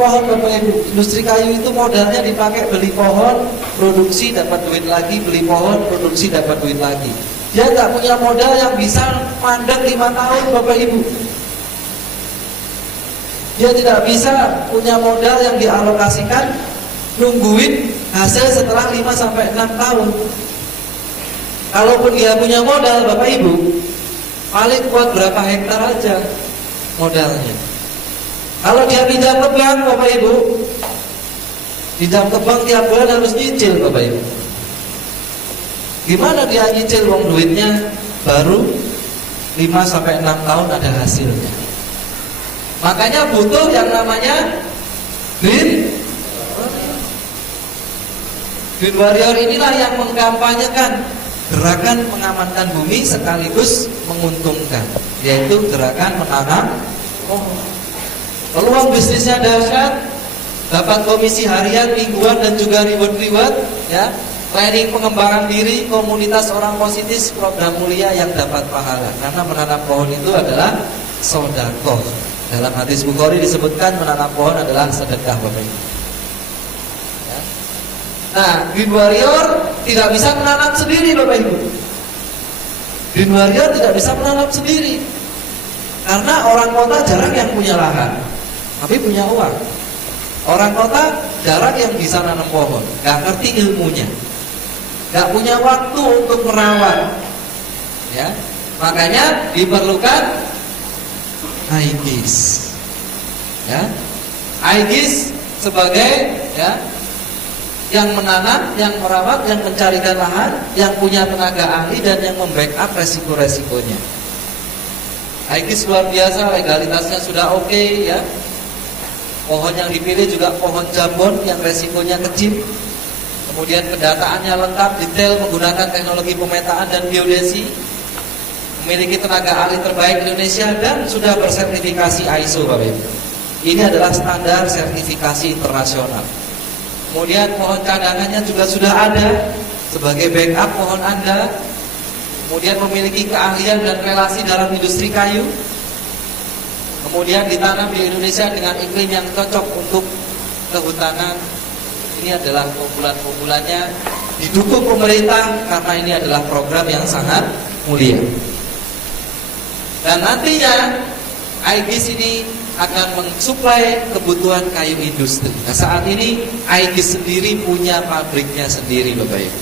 Pohon Bapak Ibu, industri kayu itu modalnya dipakai beli pohon, produksi dapat duit lagi, beli pohon, produksi dapat duit lagi. Dia nggak punya modal yang bisa mandek 5 tahun Bapak Ibu. Dia tidak bisa punya modal yang dialokasikan nungguin hasil setelah 5-6 tahun. Kalaupun dia punya modal Bapak Ibu, paling kuat berapa hektar aja modalnya. Kalau dia pinjam ke bank Bapak Ibu, pinjam ke bank tiap bulan harus nyicil Bapak Ibu. Gimana dia nyicil uang duitnya baru 5-6 tahun ada hasilnya. Makanya butuh yang namanya Green Warrior. Inilah yang mengkampanyekan gerakan mengamankan bumi sekaligus menguntungkan, yaitu gerakan menanam pohon. Peluang bisnisnya dahsyat, dapat komisi harian, mingguan, dan juga reward, ya. Training pengembangan diri, komunitas orang positif, program mulia yang dapat pahala. Karena menanam pohon itu adalah sedekah. Dalam hadis Bukhari disebutkan menanam pohon adalah sedekah, Bapak Ibu. Ya. Nah, Green Warrior tidak bisa menanam sendiri, Bapak Ibu. Green Warrior tidak bisa menanam sendiri, karena orang kota jarang yang punya lahan, tapi punya uang. Orang kota jarang yang bisa nanam pohon, gak ngerti ilmunya, gak punya waktu untuk merawat, ya. Makanya diperlukan Aegis, ya. Aegis sebagai, ya, yang menanam, yang merawat, yang mencarikan lahan, yang punya tenaga ahli dan yang membackup resiko-resikonya. Aegis luar biasa, legalitasnya sudah oke, ya. Pohon yang dipilih juga pohon jambon yang resikonya kecil. Kemudian pendataannya lengkap, detail, menggunakan teknologi pemetaan dan geodesi. Memiliki tenaga ahli terbaik Indonesia dan sudah bersertifikasi ISO, Bapak Ibu. Ini adalah standar sertifikasi internasional. Kemudian pohon cadangannya juga sudah ada sebagai backup pohon Anda. Kemudian memiliki keahlian dan relasi dalam industri kayu. Kemudian ditanam di Indonesia dengan iklim yang cocok untuk kehutanan. Ini adalah keunggulan-keunggulannya. Didukung pemerintah karena ini adalah program yang sangat mulia. Dan nantinya Aegis ini akan mensuplai kebutuhan kayu industri. Nah, saat ini Aegis sendiri punya pabriknya sendiri, Bapak Ibu.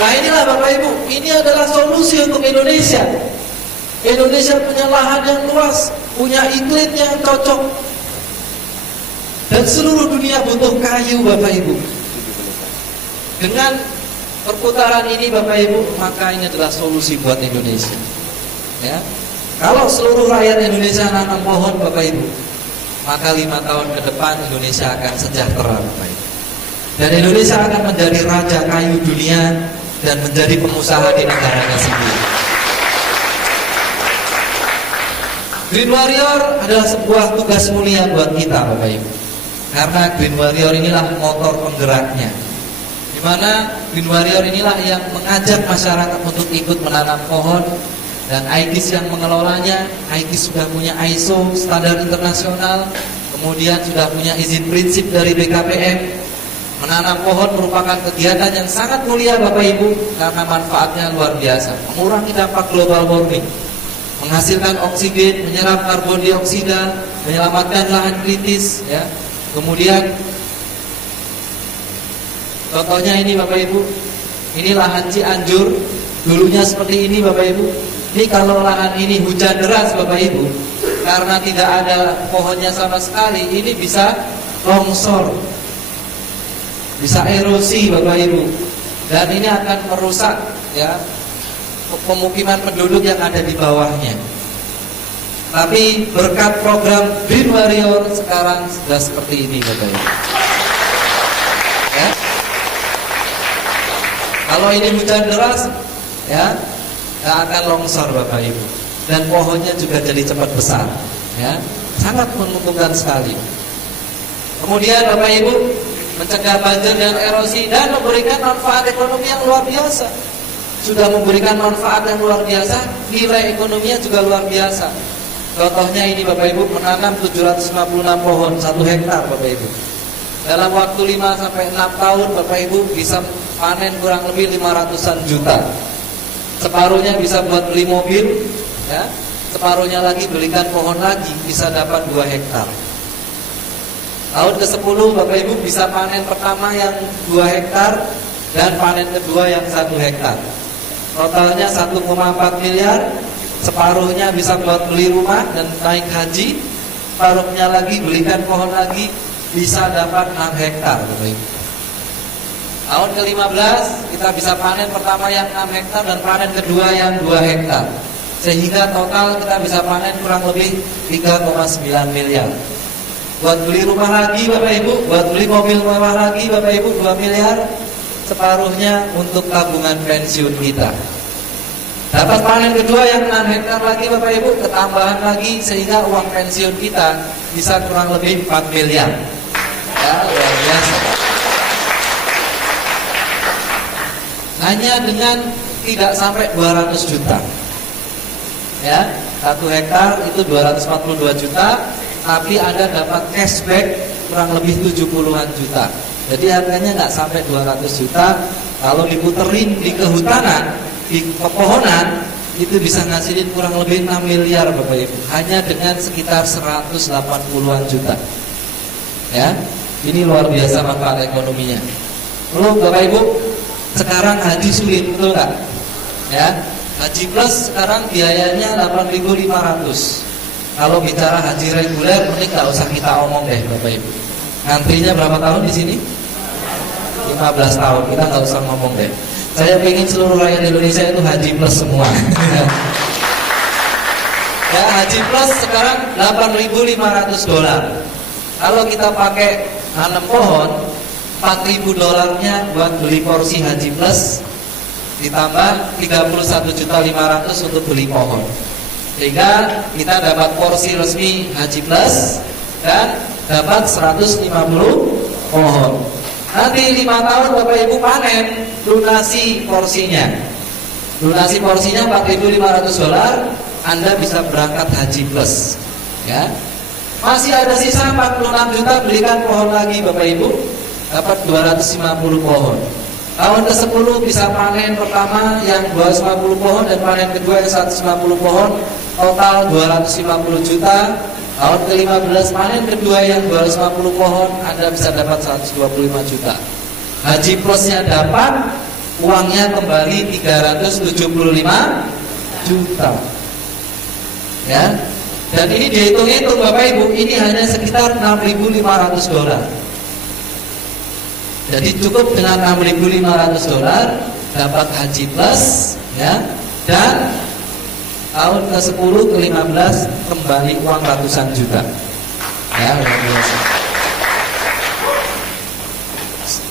Nah, inilah Bapak Ibu, ini adalah solusi untuk Indonesia. Indonesia punya lahan yang luas, punya iklim yang cocok, dan seluruh dunia butuh kayu, Bapak Ibu. Dengan perputaran ini, Bapak Ibu, maka ini adalah solusi buat Indonesia, ya. Kalau seluruh rakyat Indonesia nanam pohon, Bapak Ibu, maka 5 tahun ke depan Indonesia akan sejahtera, Bapak Ibu. Dan Indonesia akan menjadi raja kayu dunia dan menjadi pengusaha di negaranya sendiri. Green Warrior adalah sebuah tugas mulia buat kita, Bapak Ibu. Karena Green Warrior inilah motor penggeraknya, di mana Green Warrior inilah yang mengajak masyarakat untuk ikut menanam pohon. Dan Aegis yang mengelolanya. Aegis sudah punya ISO standar internasional, kemudian sudah punya izin prinsip dari BKPM. Menanam pohon merupakan kegiatan yang sangat mulia, Bapak Ibu, karena manfaatnya luar biasa. Mengurangi dampak global warming, menghasilkan oksigen, menyerap karbon dioksida, menyelamatkan lahan kritis, ya. Kemudian contohnya ini, Bapak Ibu, ini lahan Cianjur, dulunya seperti ini, Bapak Ibu. Ini kalau lahan ini hujan deras, Bapak Ibu, karena tidak ada pohonnya sama sekali, ini bisa longsor, bisa erosi, Bapak Ibu, dan ini akan merusak, ya, pemukiman penduduk yang ada di bawahnya. Tapi berkat program Green Warrior sekarang sudah seperti ini, Bapak Ibu, ya. Kalau ini hujan deras, ya, nggak akan longsor, Bapak Ibu, dan pohonnya juga jadi cepat besar, ya, sangat menguntungkan sekali. Kemudian Bapak Ibu, mencegah banjir dan erosi dan memberikan manfaat ekonomi yang luar biasa. Sudah memberikan manfaat yang luar biasa, nilai ekonominya juga luar biasa. Contohnya ini Bapak Ibu, menanam 756 pohon 1 hektar Bapak Ibu. Dalam waktu 5 sampai 6 tahun Bapak Ibu bisa panen kurang lebih 500-an juta. Separuhnya bisa buat beli mobil, ya. Separuhnya lagi belikan pohon lagi, bisa dapat 2 hektar. Tahun ke-10 Bapak Ibu bisa panen pertama yang 2 hektar dan panen kedua yang 1 hektar. Totalnya 1,4 miliar. Separuhnya bisa buat beli rumah dan naik haji. Separuhnya lagi belikan pohon lagi, bisa dapat 6 hektar Bapak Ibu. Tahun ke-15 kita bisa panen pertama yang 6 hektar dan panen kedua yang 2 hektar. Sehingga total kita bisa panen kurang lebih 3,9 miliar. Buat beli rumah lagi Bapak Ibu, buat beli mobil mewah lagi Bapak Ibu 2 miliar. Separuhnya untuk tabungan pensiun kita. Dapat panen kedua yang 6 hektar lagi Bapak Ibu, ketambahan lagi sehingga uang pensiun kita bisa kurang lebih 4 miliar. Ya, luar biasa. Hanya dengan tidak sampai 200 juta. Ya, 1 hektar itu 242 juta, tapi Anda dapat cashback kurang lebih 70-an juta. Jadi harganya nggak sampai 200 juta. Kalau diputerin di kehutanan, di pepohonan, itu bisa ngasilin kurang lebih 6 miliar Bapak Ibu. Hanya dengan sekitar 180-an juta. Ya, ini luar biasa manfaat ekonominya. Lalu Bapak Ibu, sekarang haji sulit, betul nggak? Ya, Haji Plus sekarang biayanya 8.500. Kalau bicara haji reguler, ini nggak usah kita omong deh Bapak Ibu. Antrinya berapa tahun di sini? 15 tahun. Kita nggak usah ngomong deh. Saya ingin seluruh rakyat Indonesia itu haji plus semua. Ya, haji plus sekarang 8.500 dolar. Kalau kita pakai nanam pohon, 4.000 dolarnya buat beli porsi haji plus, ditambah 31.500.000 untuk beli pohon. Sehingga kita dapat porsi resmi haji plus dan dapat 150 pohon. Nanti 5 tahun Bapak Ibu panen, lunasi porsinya. Lunasi porsinya 4.500 dolar, Anda bisa berangkat haji plus. Ya. Masih ada sisa 46 juta, belikan pohon lagi Bapak Ibu, dapat 250 pohon. Tahun ke-10 bisa panen pertama yang 250 pohon dan panen kedua yang 150 pohon, total 250 juta. Tahun ke-15 panen kedua yang 250 pohon, Anda bisa dapat 125 juta. Haji plusnya dapat, uangnya kembali 375 juta. Ya. Dan ini dihitung-hitung Bapak Ibu, ini hanya sekitar 6.500 dolar. Jadi cukup dengan 6.500 dolar dapat haji plus, ya. Dan tahun ke-10, ke-15 kembali uang ratusan juta. Ya, luar biasa.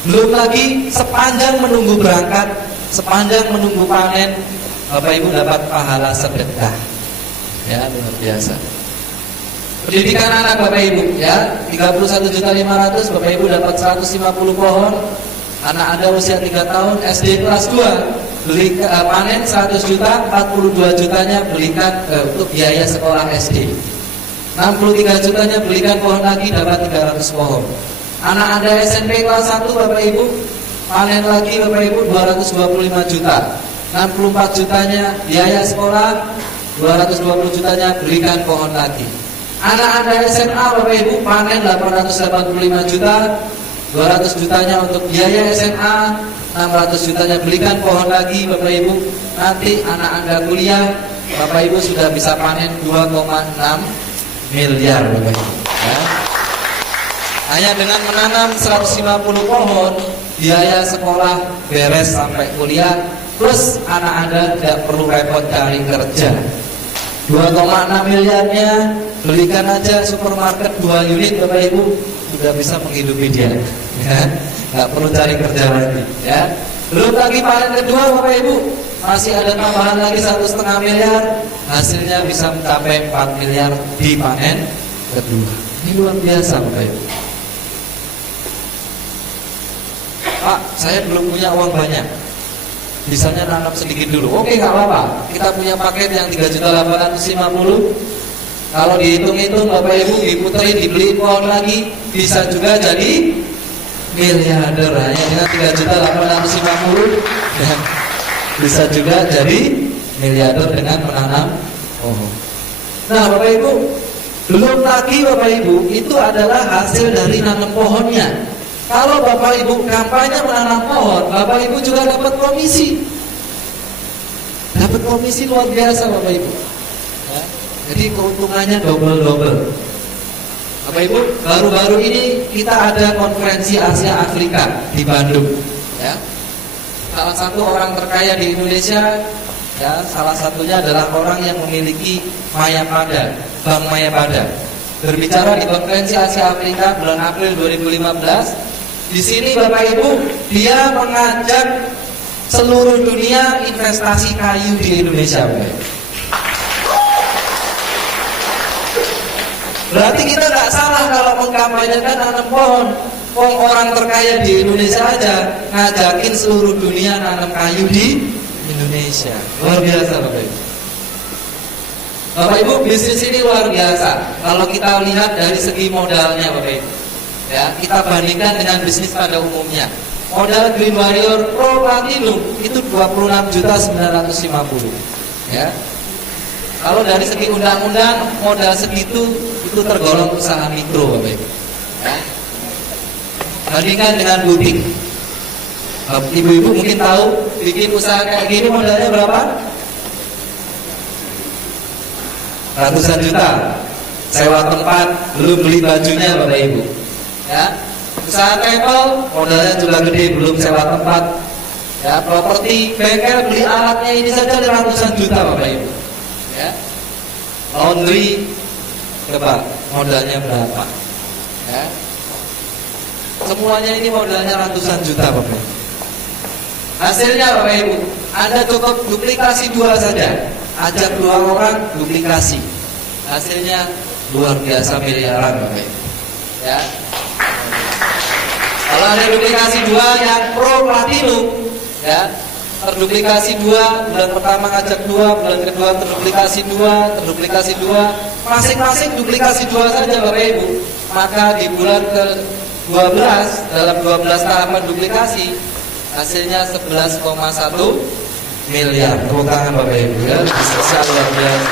Belum lagi sepanjang menunggu berangkat, sepanjang menunggu panen, Bapak Ibu dapat pahala sedekah. Ya, luar biasa. Pendidikan anak Bapak Ibu, ya, 31.500.000, Bapak Ibu dapat 150 pohon. Anak Anda usia 3 tahun, SD kelas 2, beli panen 100 juta, 42 jutanya belikan untuk biaya sekolah SD. 63 jutanya belikan pohon lagi, dapat 300 pohon. Anak Anda SMP kelas 1 Bapak Ibu, panen lagi Bapak Ibu 225 juta. 64 jutanya biaya sekolah, 220 jutanya belikan pohon lagi. Anak Anda SMA Bapak Ibu, panen 885 juta, 200 jutanya untuk biaya SMA, 600 jutanya belikan pohon lagi Bapak Ibu. Nanti anak Anda kuliah, Bapak Ibu sudah bisa panen 2,6 miliar Bapak Ibu, ya. Hanya dengan menanam 150 pohon, biaya sekolah beres sampai kuliah, plus anak Anda tidak perlu repot cari kerja. 2,6 miliarnya belikan aja supermarket 2 unit Bapak Ibu, sudah bisa menghidupi dia, ya. Nggak perlu cari kerja lagi, ya. Belum lagi panen kedua Bapak Ibu, masih ada tambahan lagi 1,5 miliar, hasilnya bisa mencapai 4 miliar di panen kedua. Ini luar biasa Bapak Ibu. Pak, saya belum punya uang banyak, bisanya nanam sedikit dulu. Oke, nggak apa-apa. Kita punya paket yang 3.850.000. Kalau dihitung-hitung Bapak Ibu diputerin, dibeli pohon lagi, bisa juga jadi miliarder. Hanya dengan 3.850.000 bisa juga jadi miliarder dengan menanam pohon. Nah Bapak Ibu, belum lagi Bapak Ibu, itu adalah hasil dari nanam pohonnya. Kalau Bapak Ibu kampanye menanam pohon, Bapak Ibu juga dapat komisi. Dapat komisi luar biasa Bapak Ibu ya. Jadi keuntungannya double. Bapak Ibu, baru-baru ini kita ada konferensi Asia Afrika di Bandung ya. Salah satu orang terkaya di Indonesia ya, salah satunya adalah orang yang memiliki Mayapada, Bank Mayapada. Berbicara di konferensi Asia Afrika bulan April 2015. Di sini Bapak Ibu, dia mengajak seluruh dunia investasi kayu di Indonesia. Berarti kita nggak salah kalau mengkampanyekan nanam pohon. Orang terkaya di Indonesia aja ngajakin seluruh dunia nanam kayu di Indonesia. Luar biasa Bapak Ibu. Bapak Ibu, bisnis ini luar biasa. Kalau kita lihat dari segi modalnya Bapak Ibu ya, kita bandingkan dengan bisnis pada umumnya. Modal Green Warrior Pro Platinum itu 26.950.000 ya. Kalau dari segi undang-undang modal segitu itu tergolong usaha mikro Bapak Ibu ya. Bandingkan dengan butik. Ibu-ibu mungkin tahu bikin usaha kayak gini modalnya berapa? Ratusan juta. Sewa tempat, belum beli bajunya Bapak Ibu ya. Usaha travel modalnya juga gede, belum sewa tempat ya. Properti, bengkel, beli alatnya ini saja ratusan juta Bapak Ibu ya. Laundry coba modalnya berapa ya. Semuanya ini modalnya ratusan juta Bapak Ibu. Hasilnya Bapak Ibu, Anda cukup duplikasi 2 saja, ajak 2 orang duplikasi, hasilnya luar biasa miliaran Bapak Ibu ya. Kalau ada duplikasi 2 yang Pro Platinum ya, terduplikasi 2, bulan pertama ngajak 2, bulan kedua terduplikasi 2, masing-masing duplikasi 2 saja Bapak Ibu. Maka di bulan ke-12 dalam 12 tahapan duplikasi hasilnya 11,1 miliar. Tepuk tangan Bapak Ibu ya, bisa luar biasa.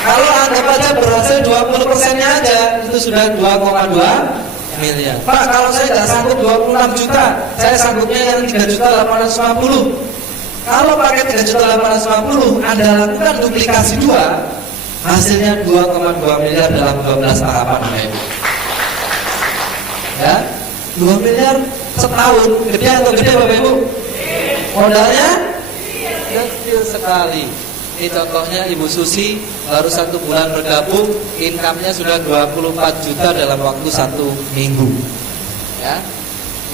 Kalau anggap aja berhasil 20%-nya aja itu sudah 2,2 miliar. Pak, kalau saya tidak sanggup 26 juta, saya sanggupnya yang 3.850.000. Kalau pakai 3.850.000, Anda lakukan duplikasi 2, hasilnya 2,2 miliar dalam 12 tahapan. Ya, 2 miliar setahun. Gede atau gede Bapak Ibu? Modalnya kecil sekali. Ini contohnya Ibu Susi baru 1 bulan bergabung, income-nya sudah 24 juta dalam waktu 1 minggu. Ya.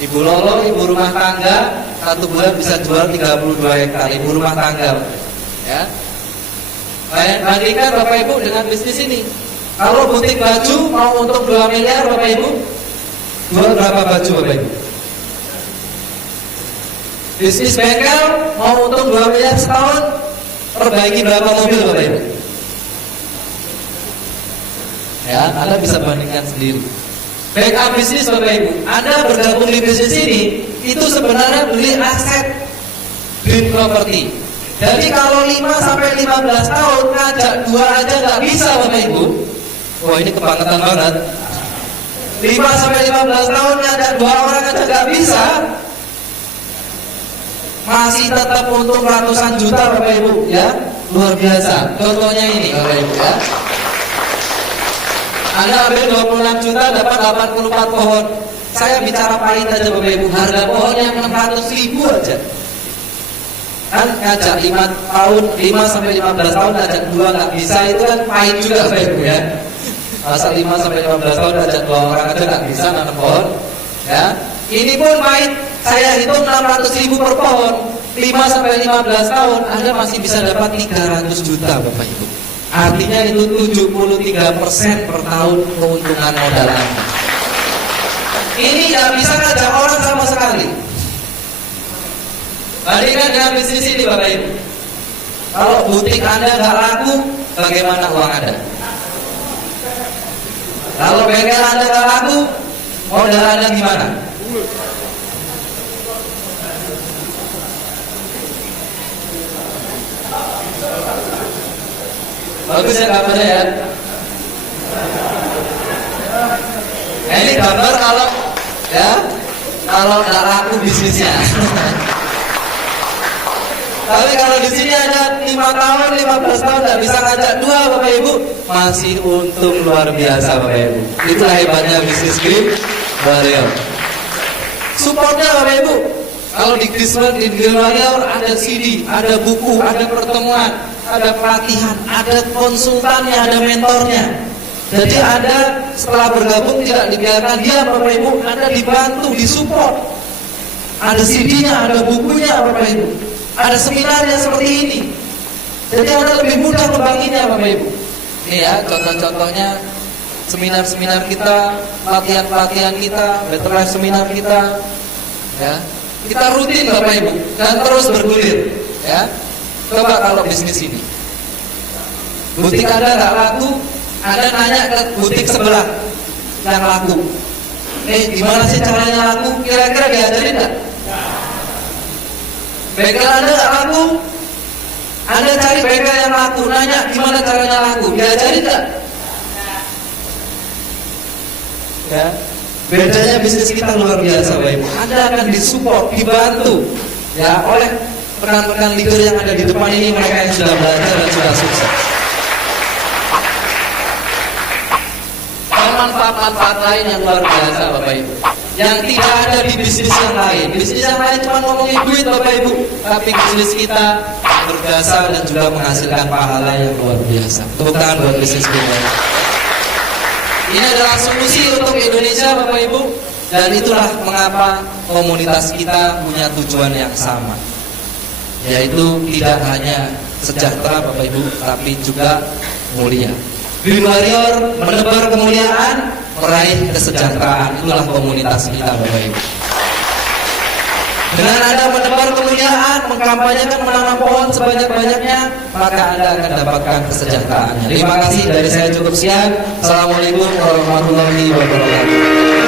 Ibu Lolo, ibu rumah tangga, 1 bulan bisa jual 32 hektar, ibu rumah tangga. Ya. Bandingkan Bapak Ibu dengan bisnis ini. Kalau butik baju mau untung 2 miliar Bapak Ibu, jual berapa baju Bapak Ibu? Bisnis bengkel mau untung 2 miliar setahun, perbaiki berapa mobil Bapak Ibu? Ya, Anda bisa bandingkan sendiri. Backup bisnis Bapak Ibu, Anda bergabung di bisnis ini, itu sebenarnya beli aset green property. Jadi kalau 5-15 tahun ngajak 2 aja nggak bisa Bapak Ibu. Wah ini kebangetan banget. 5-15 tahun ngajak 2 orang aja nggak bisa. Masih tetap untung ratusan juta Bapak Ibu ya, luar biasa. Contohnya ini Bapak Ibu ya, Anda ambil 26 juta dapat 84 pohon. Saya bicara pahit aja Bapak Ibu, harga pohonnya 600.000 aja. Kan ngajak 5 tahun, 5-15 tahun ngajak 2 nggak bisa, itu kan pahit juga Bapak Ibu ya. Masa 5-15 tahun ngajak 2 orang aja nggak bisa nanam pohon ya. Ini pun pahit. Saya hitung 600.000 per pohon, 5-15 tahun Anda masih bisa dapat 300 juta Bapak Ibu. Artinya itu 73% per tahun keuntungan modal Anda. Ini tidak bisa ngajak orang sama sekali. Bandingkan dengan bisnis ini Bapak Ibu. Kalau butik Anda nggak laku, bagaimana uang Anda? Kalau bengkel Anda nggak laku, modal Anda gimana? Bagus ya gambarnya ya. Nah, ini gambar kalau nggak laku bisnisnya. Tapi kalau di sini ada 5 tahun, 15 tahun nggak bisa ngajak 2 Bapak Ibu, masih untung luar biasa Bapak Ibu. Itulah hebatnya bisnis Green Warrior. Supportnya Bapak Ibu, kalau di Green Warrior ada CD, ada buku, ada pertemuan, ada pelatihan, ada konsultannya, ada mentornya. Jadi Anda setelah bergabung tidak dibiarkan dia Bapak Ibu, Anda dibantu, disupport. Ada CD-nya, ada bukunya Bapak Ibu. Ada seminarnya seperti ini. Jadi Anda lebih mudah membanginnya Bapak Ibu. Ini ya contoh-contohnya seminar-seminar kita, pelatihan-pelatihan kita, Better Life seminar kita. Ya. Kita rutin Bapak Ibu dan terus bergulir. Ya. Coba kalau bisnis ini, butik Anda nggak laku, Anda nanya ke butik sebelah yang laku. Gimana sih caranya laku? Kira-kira diajarin nggak? Bengkel Anda nggak laku, Anda cari bengkel yang laku, nanya gimana caranya laku, diajarin nggak? Ya, bedanya bisnis kita luar biasa Bapak Ibu. Anda akan disupport, dibantu, ya oleh rekan-rekan leader yang ada di depan ini, mereka yang sudah belajar dan sudah sukses. Manfaat-manfaat lain yang luar biasa Bapak Ibu, yang tidak ada di bisnis yang lain. Bisnis yang lain cuma ngomongin duit Bapak Ibu, tapi bisnis kita berdasar dan juga menghasilkan pahala yang luar biasa. Tepuk tangan buat bisnis kita. Ini adalah solusi untuk Indonesia Bapak Ibu, dan itulah mengapa komunitas kita punya tujuan yang sama, yaitu tidak hanya sejahtera Bapak Ibu, tapi juga mulia. Green Warrior menebar kemuliaan, meraih kesejahteraan. Itulah komunitas kita Bapak Ibu. Dengan Anda menebar kemuliaan, mengkampanyekan menanam pohon sebanyak-banyaknya, maka Anda akan dapatkan kesejahteraannya. Terima kasih, dari saya cukup sekian. Assalamualaikum warahmatullahi wabarakatuh.